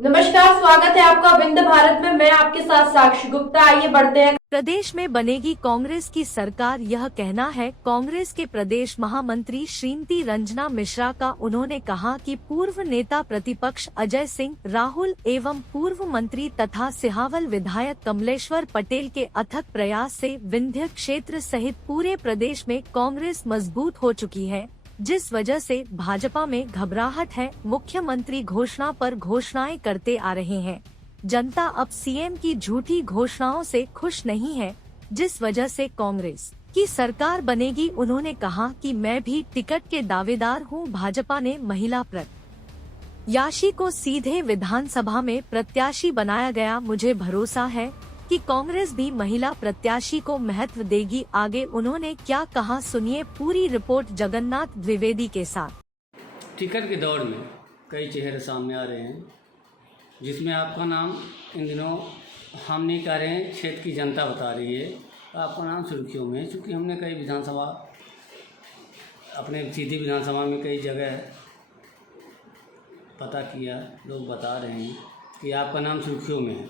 नमस्कार, स्वागत है आपका विंध्य भारत में। मैं आपके साथ साक्षी गुप्ता। आइए बढ़ते हैं। प्रदेश में बनेगी कांग्रेस की सरकार, यह कहना है कांग्रेस के प्रदेश महामंत्री श्रीमती रंजना मिश्रा का। उन्होंने कहा कि पूर्व नेता प्रतिपक्ष अजय सिंह राहुल एवं पूर्व मंत्री तथा सिहावल विधायक कमलेश्वर पटेल के अथक प्रयास से विंध्य क्षेत्र सहित पूरे प्रदेश में कांग्रेस मजबूत हो चुकी है, जिस वजह से भाजपा में घबराहट है। मुख्यमंत्री घोषणा पर घोषणाएं करते आ रहे हैं। जनता अब सीएम की झूठी घोषणाओं से खुश नहीं है, जिस वजह से कांग्रेस की सरकार बनेगी। उन्होंने कहा कि मैं भी टिकट के दावेदार हूं। भाजपा ने महिला प्रत्याशी को सीधे विधानसभा में प्रत्याशी बनाया गया। मुझे भरोसा है कि कांग्रेस भी महिला प्रत्याशी को महत्व देगी। आगे उन्होंने क्या कहा, सुनिए पूरी रिपोर्ट जगन्नाथ द्विवेदी के साथ। टिकट के दौर में कई चेहरे सामने आ रहे हैं, जिसमें आपका नाम इन दिनों हम नहीं कह रहे हैं, क्षेत्र की जनता बता रही है आपका नाम सुर्खियों में है। चूँकि हमने कई विधानसभा अपने सीधी विधानसभा में कई जगह पता किया, लोग बता रहे हैं कि आपका नाम सुर्खियों में है।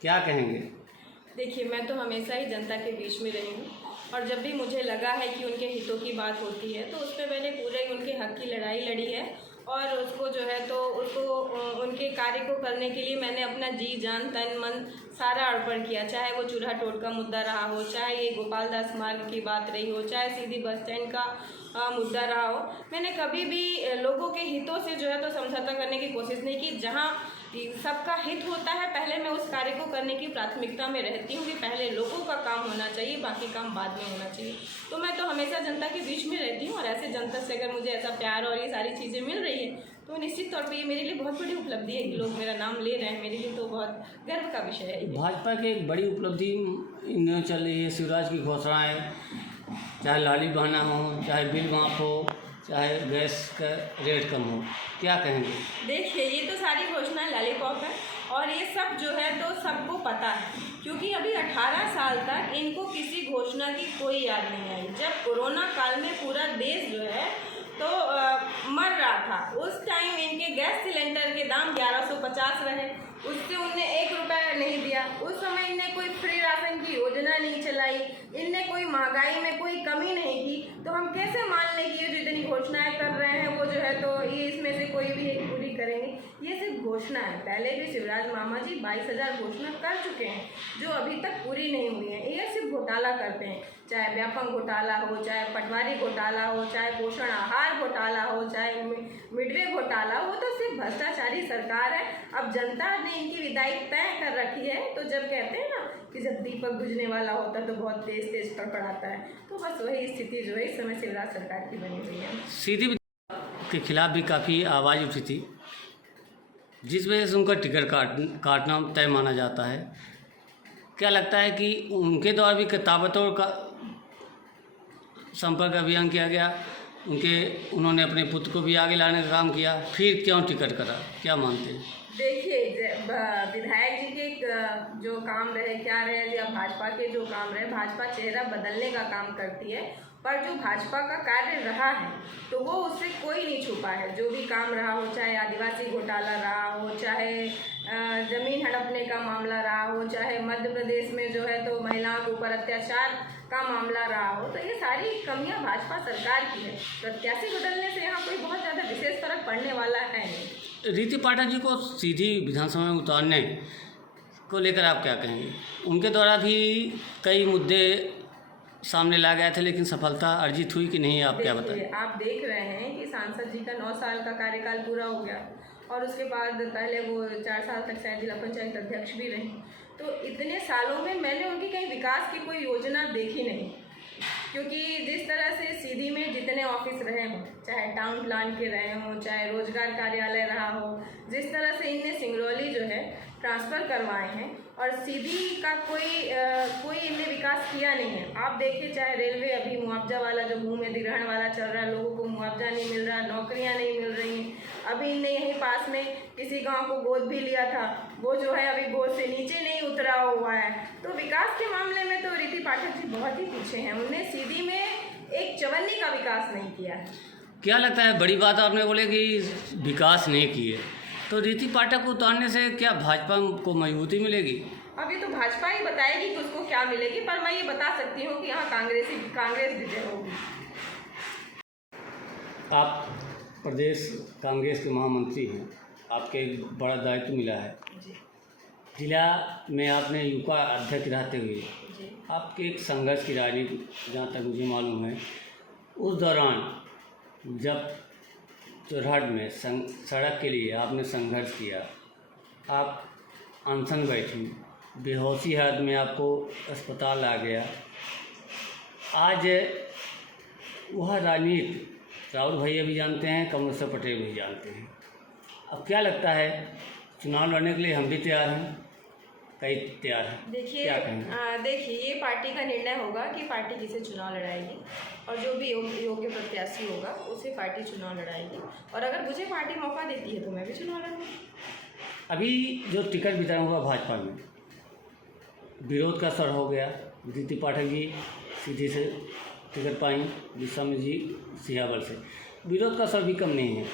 क्या कहेंगे? देखिए, मैं तो हमेशा ही जनता के बीच में रही हूँ और जब भी मुझे लगा है कि उनके हितों की बात होती है तो उसमें मैंने पूरे उनके हक की लड़ाई लड़ी है और उसको जो है तो उसको उनके कार्य को करने के लिए मैंने अपना जी जान तन मन सारा अर्पण किया। चाहे वो चूल्हा टोट का मुद्दा रहा हो, चाहे ये गोपाल दास मार्ग की बात रही हो, चाहे सीधी बस स्टैंड का मुद्दा रहा हो। मैंने कभी भी लोगों के हितों से जो है तो समझौता करने की कोशिश नहीं की। जहाँ सबका हित होता है, पहले मैं उस कार्य को करने की प्राथमिकता में रहती हूँ कि पहले लोगों का काम होना चाहिए, बाकी काम बाद में होना चाहिए। तो मैं तो हमेशा जनता के बीच में रहती हूँ और ऐसे जनता से अगर मुझे ऐसा प्यार और ये सारी चीज़ें मिल रही है तो निश्चित तौर पे ये मेरे लिए बहुत बड़ी उपलब्धि है कि लोग मेरा नाम ले रहे हैं। मेरे लिए तो बहुत गर्व का विषय है। भाजपा की एक बड़ी उपलब्धि इन दिनों चल रही है, शिवराज की घोषणाएँ, चाहे लाली बहाना हो, चाहे बिल माफ हो, चाहे गैस का रेट कम हो। क्या कहेंगे? देखिए, ये तो सारी घोषणाएं लॉलीपॉप है और ये सब जो है तो सबको पता है, क्योंकि अभी 18 साल तक इनको किसी घोषणा की कोई याद नहीं आई। जब कोरोना काल में पूरा देश जो है तो मर रहा था, उस टाइम इनके गैस सिलेंडर के दाम 1150 रहे, उससे उनने 1 रुपया नहीं दिया। उस समय इनने कोई फ्री राशन की योजना नहीं चलाई, इनने कोई महंगाई में कोई कमी नहीं की। तो हम कैसे मान लें कि ये जो इतनी घोषणाएं कर रहे हैं वो जो है तो ये इसमें से कोई भी एक पूरी करेंगे? ये सिर्फ घोषणा है। पहले भी शिवराज मामा जी 22,000 घोषणा कर चुके हैं जो अभी तक पूरी नहीं हुई हैं। ये सिर्फ घोटाला करते हैं, चाहे व्यापम घोटाला हो, चाहे पटवारी घोटाला हो, चाहे पोषण आहार घोटाला हो, चाहे मिडवे घोटाला हो। तो सिर्फ भ्रष्टाचारी सरकार है। अब जनता ने इनकी विदाई तय कर रखी है। तो जब कहते हैं ना कि जब दीपक बुझने वाला होता है तो बहुत तेज तेज फड़फड़ाता है, तो बस वही स्थिति जो है इस समय शिवराज सरकार की बनी हुई है। सीधी के खिलाफ भी काफ़ी आवाज़ उठी थी, जिस वजह से उनका टिकट काटना तय माना जाता है। क्या लगता है कि उनके द्वारा भी ताबड़तोड़ का संपर्क अभियान किया गया, उन्होंने अपने पुत्र को भी आगे लाने का काम किया, फिर क्यों टिकट करा? क्या मानते हैं? देखिए, विधायक जी के जो काम रहे, क्या रहे, या भाजपा के जो काम रहे, भाजपा चेहरा बदलने का काम करती है, पर जो भाजपा का कार्य रहा है तो वो उससे कोई नहीं छुपा है। जो भी काम रहा हो, चाहे आदिवासी घोटाला रहा हो, चाहे ज़मीन हड़पने का मामला रहा हो, चाहे मध्य प्रदेश में जो है तो महिलाओं के ऊपर अत्याचार का मामला रहा हो, तो ये सारी कमियां भाजपा सरकार की है। प्रत्याशी बदलने से यहाँ कोई बहुत ज़्यादा विशेष फर्क पड़ने वाला है नहीं। रीति पाठक जी को सीधी विधानसभा में उतारने को लेकर आप क्या कहेंगे? उनके द्वारा भी कई मुद्दे सामने ला गए थे, लेकिन सफलता अर्जित हुई कि नहीं? आप क्या बताएं? आप देख रहे हैं कि सांसद जी का 9 साल का कार्यकाल पूरा हो गया और उसके बाद पहले वो 4 साल तक शायद जिला पंचायत अध्यक्ष भी रहे। तो इतने सालों में मैंने उनकी कहीं विकास की कोई योजना देखी नहीं, क्योंकि जिस तरह से सीधी में जितने ऑफिस रहे हों, चाहे टाउन प्लान के रहे हों, चाहे रोजगार कार्यालय रहा हो, जिस तरह से इनने सिंगरौली जो है ट्रांसफ़र करवाए हैं और सीधी का कोई इनने विकास किया नहीं है। आप देखिए, चाहे रेलवे अभी मुआवजा वाला जो भूमि अधिग्रहण वाला चल रहा है, लोगों को मुआवजा नहीं मिल रहा, नौकरियां नहीं मिल रही हैं। अभी इनने यहीं पास में किसी गांव को गोद भी लिया था, वो जो है अभी गोद से नीचे नहीं उतरा हुआ है। तो विकास के मामले में तो रीति पाठक जी बहुत ही पीछे हैं। उनने सीधी में एक चवन्नी का विकास नहीं किया है। क्या लगता है, बड़ी बात आपने बोले कि विकास नहीं किए, तो रीति पाठक को उतारने से क्या भाजपा को मजबूती मिलेगी? अभी तो भाजपा ही बताएगी कि उसको क्या मिलेगी, पर मैं ये बता सकती हूँ कि यहाँ कांग्रेस विजय होगी। आप प्रदेश कांग्रेस के महामंत्री हैं, आपके एक बड़ा दायित्व मिला है। जिला में आपने युवा अध्यक्ष रहते हुए आपके एक संघर्ष की राजनीति, जहाँ तक मुझे मालूम है, उस दौरान जब चौराहट में सड़क के लिए आपने संघर्ष किया, आप अनशन बैठी, बेहोशी हालत में आपको अस्पताल आ गया। आज वह राजनीति राहुल भैया भी जानते हैं, कमलेश्वर पटेल भी जानते हैं। अब क्या लगता है, चुनाव लड़ने के लिए हम भी तैयार हैं, कई तैयार हैं? देखिए ये पार्टी का निर्णय होगा कि पार्टी किसे चुनाव लड़ाएगी, और जो भी योग्य प्रत्याशी होगा उसे पार्टी चुनाव लड़ाएगी, और अगर मुझे पार्टी मौका देती है तो मैं भी चुनाव लड़ूंगी। अभी जो टिकट वितरण हुआ भाजपा में, विरोध का स्वर हो गया। रीति पाठक जी सीधी से टिकट पाई, विश्वामित्र जी सियावल से। विरोध का स्वर भी कम नहीं है,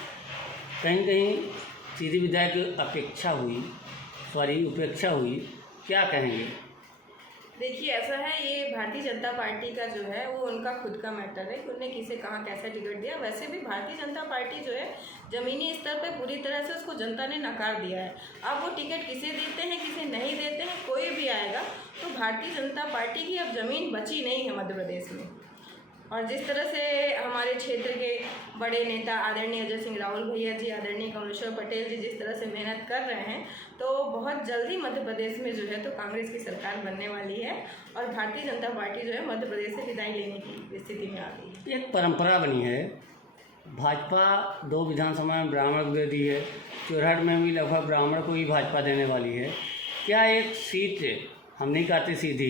कहीं कहीं सीधी विधायक की उपेक्षा हुई, क्या कहेंगे? देखिए ऐसा है, ये भारतीय जनता पार्टी का जो है वो उनका खुद का मैटर है कि उन्हें किसे कहाँ कैसा टिकट दिया। वैसे भी भारतीय जनता पार्टी जो है ज़मीनी स्तर पर पूरी तरह से उसको जनता ने नकार दिया है। अब वो टिकट किसे देते हैं किसे नहीं देते हैं, कोई भी आएगा, तो भारतीय जनता पार्टी की अब ज़मीन बची नहीं है मध्य प्रदेश में। और जिस तरह से हमारे क्षेत्र के बड़े नेता आदरणीय अजय सिंह राहुल भैया जी, आदरणीय कमलेश्वर पटेल जी जिस तरह से मेहनत कर रहे हैं, तो बहुत जल्दी मध्य प्रदेश में जो है तो कांग्रेस की सरकार बनने वाली है, और भारतीय जनता पार्टी जो है मध्य प्रदेश से विदाई लेने की स्थिति में आ गई है। एक परंपरा बनी है, भाजपा 2 विधानसभा में ब्राह्मण को दे दी है, चौराहट में भी लगभग ब्राह्मण को ही भाजपा देने वाली है। क्या एक सीट, हम नहीं कहते सीधी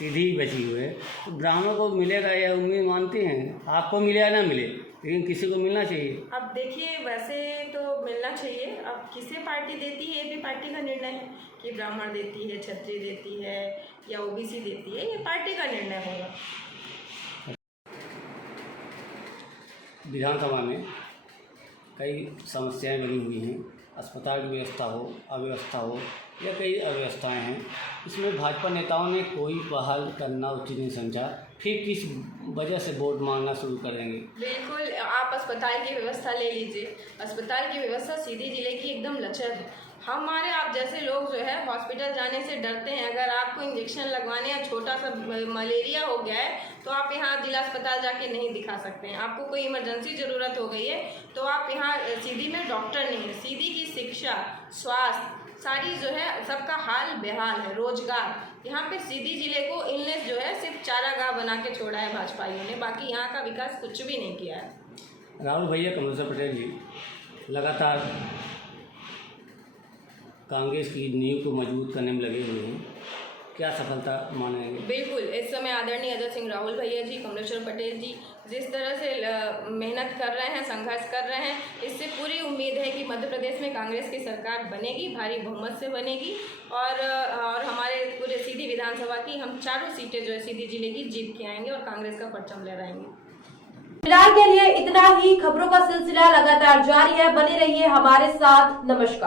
ही बची हुई है, तो ब्राह्मण को मिलेगा, यह उम्मीद मानती हैं? आपको मिले या ना मिले, लेकिन किसी को मिलना चाहिए। अब देखिए वैसे तो मिलना चाहिए, अब किसे पार्टी देती है ये भी पार्टी का निर्णय है कि ब्राह्मण देती है, क्षत्रिय देती है या ओबीसी देती है, ये पार्टी का निर्णय होगा। विधानसभा में कई समस्याएं बनी हुई हैं, अस्पताल की व्यवस्था हो, अव्यवस्था हो, या कई अव्यवस्थाएं हैं। इसमें भाजपा नेताओं ने कोई पहल करना उचित नहीं समझा, फिर किस वजह से वोट मांगना शुरू करेंगे? बिल्कुल, आप अस्पताल की व्यवस्था ले लीजिए। अस्पताल की व्यवस्था सीधी जिले की एकदम लचर है। हमारे आप जैसे लोग जो है हॉस्पिटल जाने से डरते हैं। अगर आपको इंजेक्शन लगवाने या छोटा सा मलेरिया हो गया है तो आप यहाँ जिला अस्पताल जाके नहीं दिखा सकते हैं। आपको कोई इमरजेंसी ज़रूरत हो गई है तो आप यहाँ सीधी में डॉक्टर नहीं है। सीधी की शिक्षा, स्वास्थ्य, सारी जो है सबका हाल बेहाल है। रोजगार, यहाँ पे सीधी जिले को इलनेस जो है सिर्फ चारागाह बना के छोड़ा है भाजपाइयों ने, बाकी यहाँ का विकास कुछ भी नहीं किया है। राहुल भैया, कमलेश्वर पटेल जी लगातार कांग्रेस की नींव को मजबूत करने में लगे हुए हैं, क्या सफलता मानेंगे? बिल्कुल, इस समय आदरणीय अजय सिंह राहुल भैया जी, कमलेश्वर पटेल जी जिस तरह से मेहनत कर रहे हैं, संघर्ष कर रहे हैं, इससे पूरी उम्मीद है कि मध्य प्रदेश में कांग्रेस की सरकार बनेगी, भारी बहुमत से बनेगी, और हमारे पूरे सीधी विधानसभा की हम 4 सीटें जो है सीधी जिले की जीत के आएंगे और कांग्रेस का परचम लहराएंगे। फिलहाल के लिए इतना ही। खबरों का सिलसिला लगातार जारी है, बने रहिए हमारे साथ। नमस्कार।